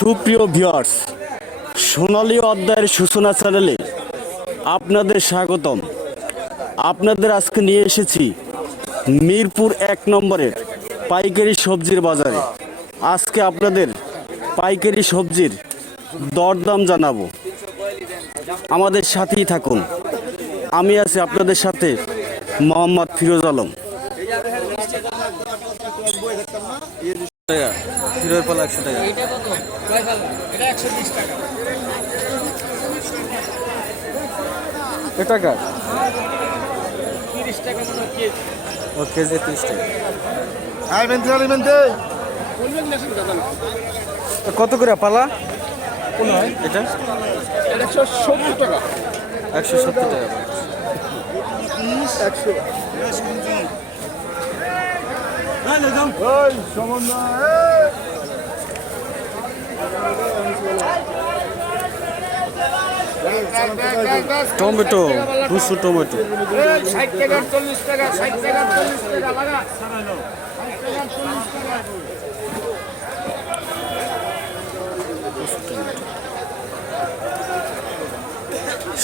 সুপ্রিয় ভিউয়ার্স, সোনালি অধ্যায়ের সূচনা চ্যানেলে আপনাদের স্বাগতম। আপনাদের আজকে নিয়ে এসেছি মিরপুর এক নম্বরের পাইকারি সবজির বাজারে। আজকে আপনাদের পাইকারি সবজির দরদাম জানাব। আমাদের সাথেই থাকুন। আমি আছি আপনাদের সাথে মোহাম্মদ ফিরোজ আলম। টাকা। ফিরোজ পালা একশো টাকা। এ টাকা? ও কেজি তিরিশ টাকা। আই মেনতে আই মেনতে। তো কত করে পালা? এটা? একশো সত্তর টাকা। একশো সত্তর টাকা একশো। সমন্বয় টমেটো দুশো টমেটো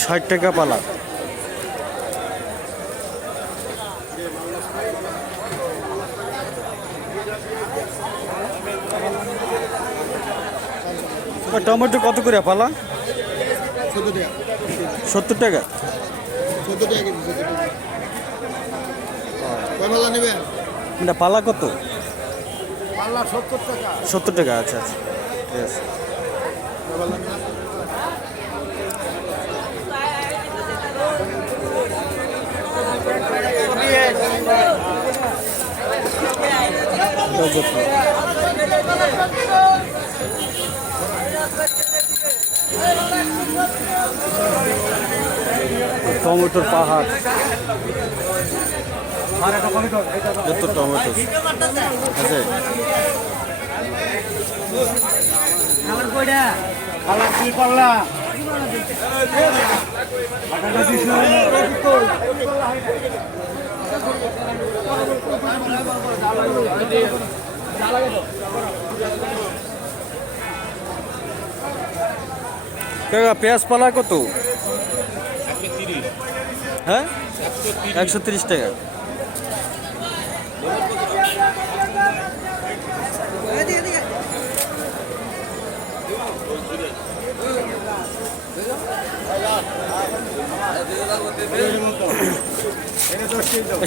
ষাট টাকা পালা। টমেটো কত করে পালা? সত্তর টাকা। নেবেন না পালা কত? সত্তর টাকা। আচ্ছা আচ্ছা ঠিক আছে টমেটোর পাহাড়। যত টমেটো। আছে? পেঁয়াজ পালা কত? হ্যাঁ? একশো তিরিশ টাকা।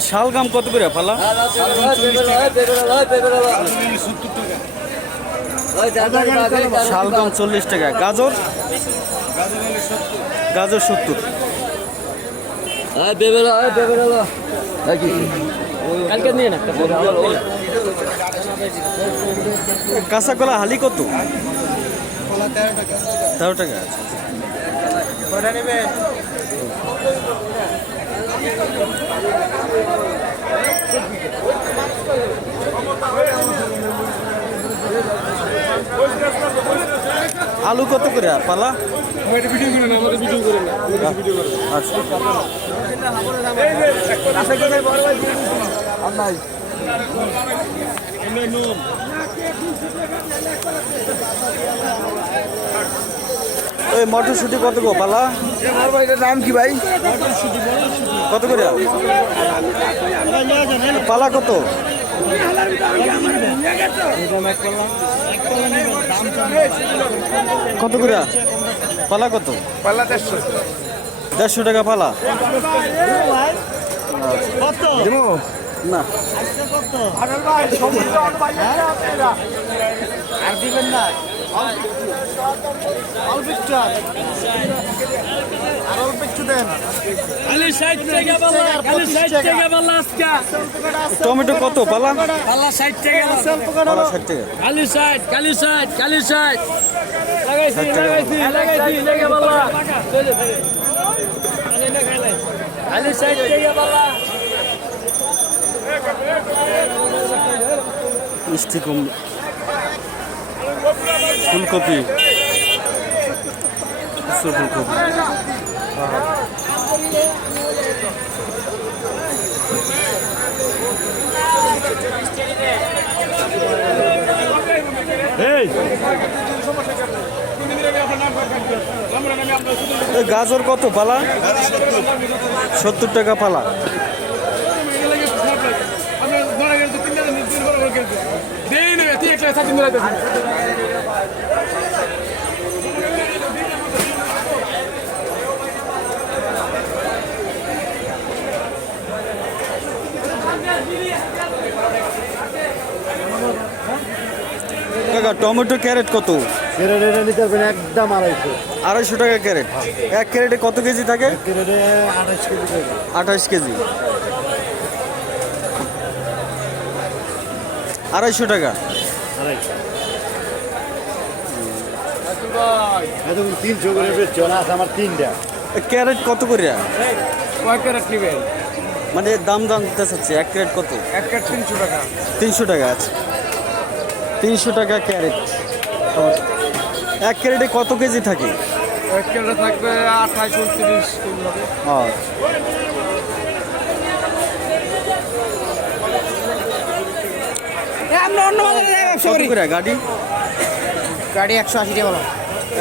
শালগাম কত করে ফালা? শালগাম চল্লিশ টাকা। গাজর? গাজর সত্তর। কালকে নিয়ে না। কাঁচা কলা হালি কত? তেরো টাকা। নেবেন আলু কত করে? পালা? ভিডিও করে না আমাদের ভিডিও করে না আচ্ছা। ওই মটরশুটি কত গো, পালা? এটার নাম কি ভাই কত করে? পালা কত? কত করে? পালা কত? পাল্লা দেড়শো। দেড়শো টাকা পালা। না। আর দিবেন না। টমেটো কত? পালা? ষাট টাকা পালা। ষাট টাকা। খালি ষাট খালি ষাট খালি ষাট। লাগাইছি ষাট টাকা লাগাইছি লাগাইছি টাকা পাল্লা খালি পাল্লা মিষ্টি কম ফুলকপি ফুলকপি এ গাজর কত পালা? সত্তর টাকা পালা। টমেটো ক্যারেট কত? কেরেটে নিতে পারবেন একদম আড়াইশো। আড়াইশো টাকা ক্যারেট। এক ক্যারেটে কত কেজি থাকে? কেরেটে আঠাশ কেজি দেবে আঠাশ কেজি। আড়াইশো টাকা। তিনশো করে চলে আছে আমার তিনটা। ক্যারেট কত করে কয় ক্যারেট নেবেন? মানে দাম দাম দিতে চাচ্ছি এক ক্যারেট কত? এক ক্যারেট তিনশো টাকা। তিনশো টাকা আছে। তিনশো টাকা ক্যারেট। এক ক্যারেটে কত কেজি থাকে? এক ক্যারেট থাকবে আঠাশ উনত্রিশ কেজি হবে। ও। আমরা অন্য বাজারে যাই ব্যবসা কত করি। করে গাড়ি? গাড়ি একশো আশি টাকা বলো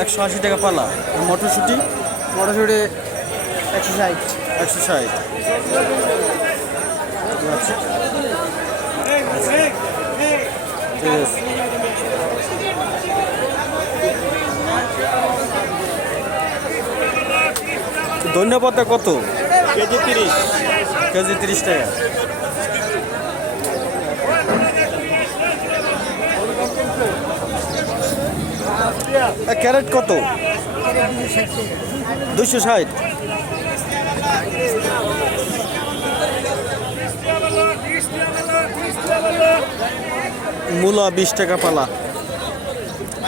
একশো আশি টাকা পালা। আর মটরশুঁটি? একশো ষাট। একশো ষাট। আচ্ছা। আছে কত? কেজি তিরিশ। কেজি তিরিশ টাকা। ক্যারেট কত? দুশো ষাট। মূলা বিশ টাকা পালা।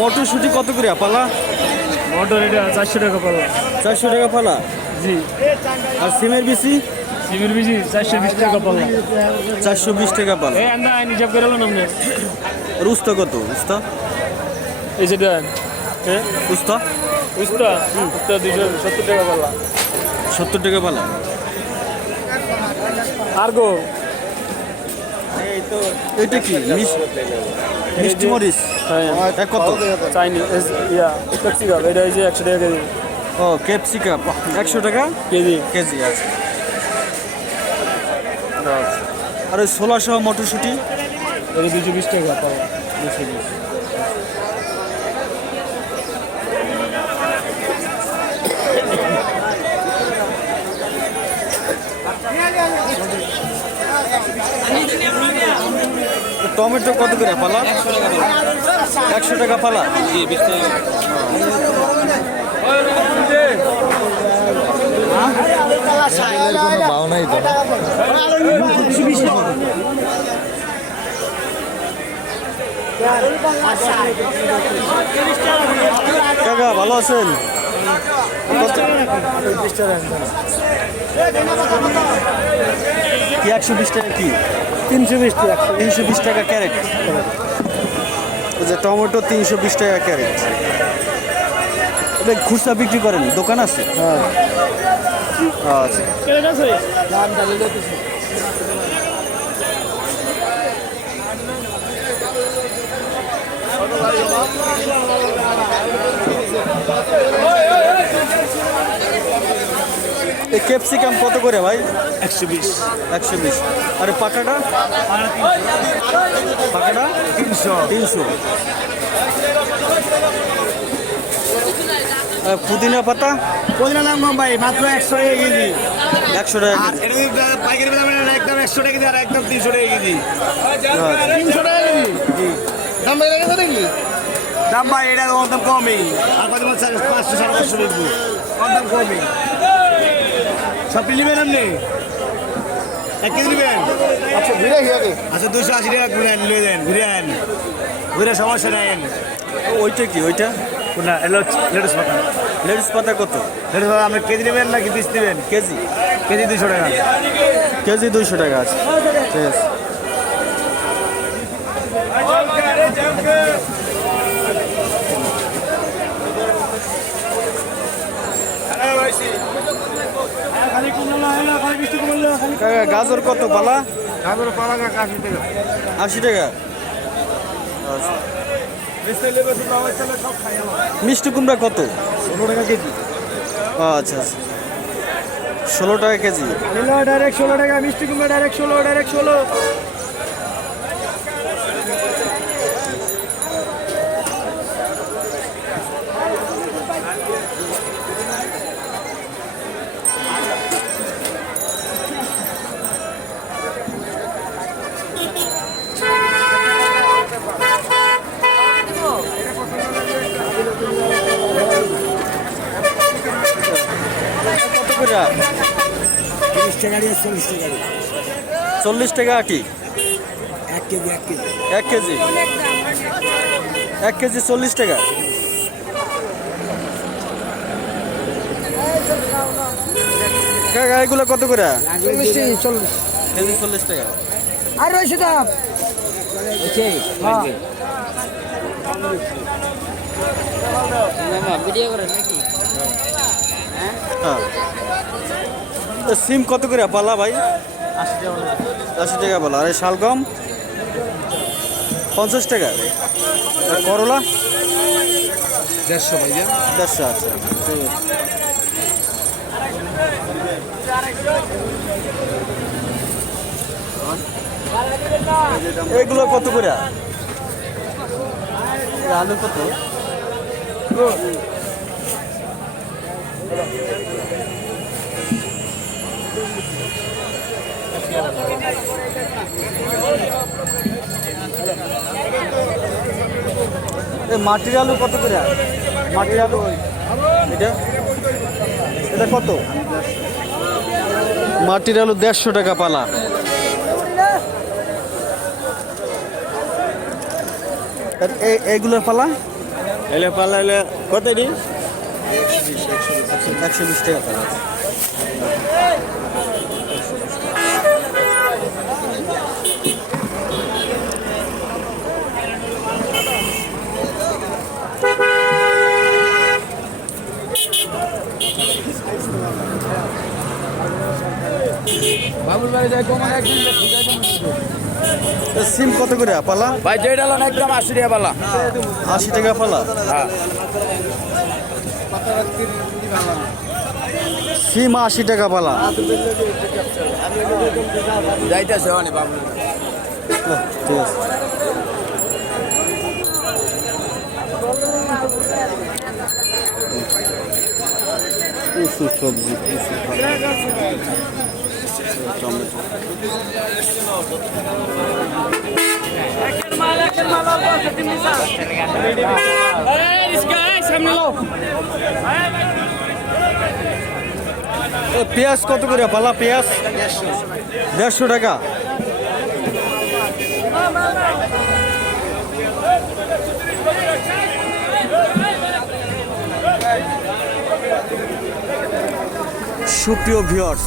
মটরশুঁটি কত করে পালা মটর এটা চারশো টাকা পালা। চারশো টাকা পালা? জি। আর সিমের বিসি সিমের বিজি চারশো বিশ টাকা পাবো চারশো বিশ টাকা পালা। এই আমরা আইন হিসাব করে আপনি আর উস্তা কত? উস্তা এই যেটা হ্যাঁ উস্তা উস্তা উস্তা দুইশো সত্তর টাকা পাল্লা সত্তর টাকা পালা। আর গো এটা কি? মিস- মিষ্টি মরিচ? হ্যাঁ। কত? চাইনিজ ইয়া ক্যাপসিকাম। এটা হচ্ছে একশো টাকা কেজি। ও ক্যাপসিকাম। একশো টাকা? কেজি। কেজি আছে আর ওই ষোলো সহ মটরশুঁটি। এটা দুশো বিশ টাকা পাবো দুশো বিশ। টমেটো কত করে পালা? একশো টাকা পালা? তো কাকা ভালো আছেন? কি একশো বিশ টাকা কি? তিনশো বিশ টাকা তিনশো বিশ টাকা ক্যারেট। যে টমেটো তিনশো বিশ টাকা ক্যারেট। এটা খুচরা বিক্রি করেন? দোকান আছে? আচ্ছা এই ক্যাপসিকাম কত করে ভাই? একশো বিশ। একশো বিশ। আর পাকাটা পাকাটা তিনশো। তিনশো। পুদিনা পাতা? পুদিনা দাম কম ভাই মাত্র একশো টাকা কেজি। একশো টাকা আর এটা পাইকারি দাম একদম একশো টাকা কেজি আর একদম তিনশো টাকা কেজি। তিনশো টাকা কেজি? দাম ভাই এটা একদম কমই। আর কত পাঁচশো সাড়ে পাঁচশো লিখব একদম কমই। সব নেবেন আপনি? এক কেজি নেবেন আচ্ছা ঘুরে আচ্ছা দুশো আশি টাকা ঘুরে নিয়ে দেন ঘুরে আন। ঘুরে সমস্যা নেন ওইটা কি ওইটা? না এলো লেডিস পাতা। লেডিস পাতা কত? লেডিস পাতা আপনি কেজি নেবেন নাকি পিস নেবেন? কেজি। কেজি দুশো টাকা। কেজি দুইশো টাকা আছে। ঠিক আছে। গাজর কত পালা? আশি টাকা। আচ্ছা। মিষ্টি কুমড়া কত? ষোলো টাকা কেজি। আচ্ছা আচ্ছা। ষোলো টাকা কেজি। ডাইরেক্ট ষোলো টাকা মিষ্টি কুমড়া ডাইরেক্ট ষোলো ডাইরেক্ট ষোলো কত করে চল্লিশ টাকা চল্লিশ টাকা আটি এক কেজি এক কেজি। এক কেজি? এক কেজি চল্লিশ টাকা। এগুলো কত করে? চল্লিশ কেজি চল্লিশ টাকা। আর রয়েছে দাম হ্যাঁ। তো সিম কত করে পালা ভাই? আশি টাকা পালা। আর এই শালগম? পঞ্চাশ টাকা। আর করলা? দেড়শো ভাইয়া। দেড়শো আচ্ছা। এগুলো কত করে? আলু কত? মাটির আলু কত করে? মাটির আলু এটা? এটা কত? মাটির আলু দেড়শো টাকা পালা। এইগুলোর পালা? এলে পালা এলে কত দিন? একশো বিশ টাকা পালা। করে পালা? ভাই যেটা হলো একদম আশি টাকা পাল্লা আশি টাকা পালা? হ্যাঁ। সিম আশি টাকা পালা? যাইতেছে অনেক বাহ, ঠিক আছে। প্রচুর সবজি প্রচুর টমেটো পেঁয়াজ কত করে পালা পেঁয়াজ? দেড়শো টাকা। সুপ্রিয় ভিউয়ার্স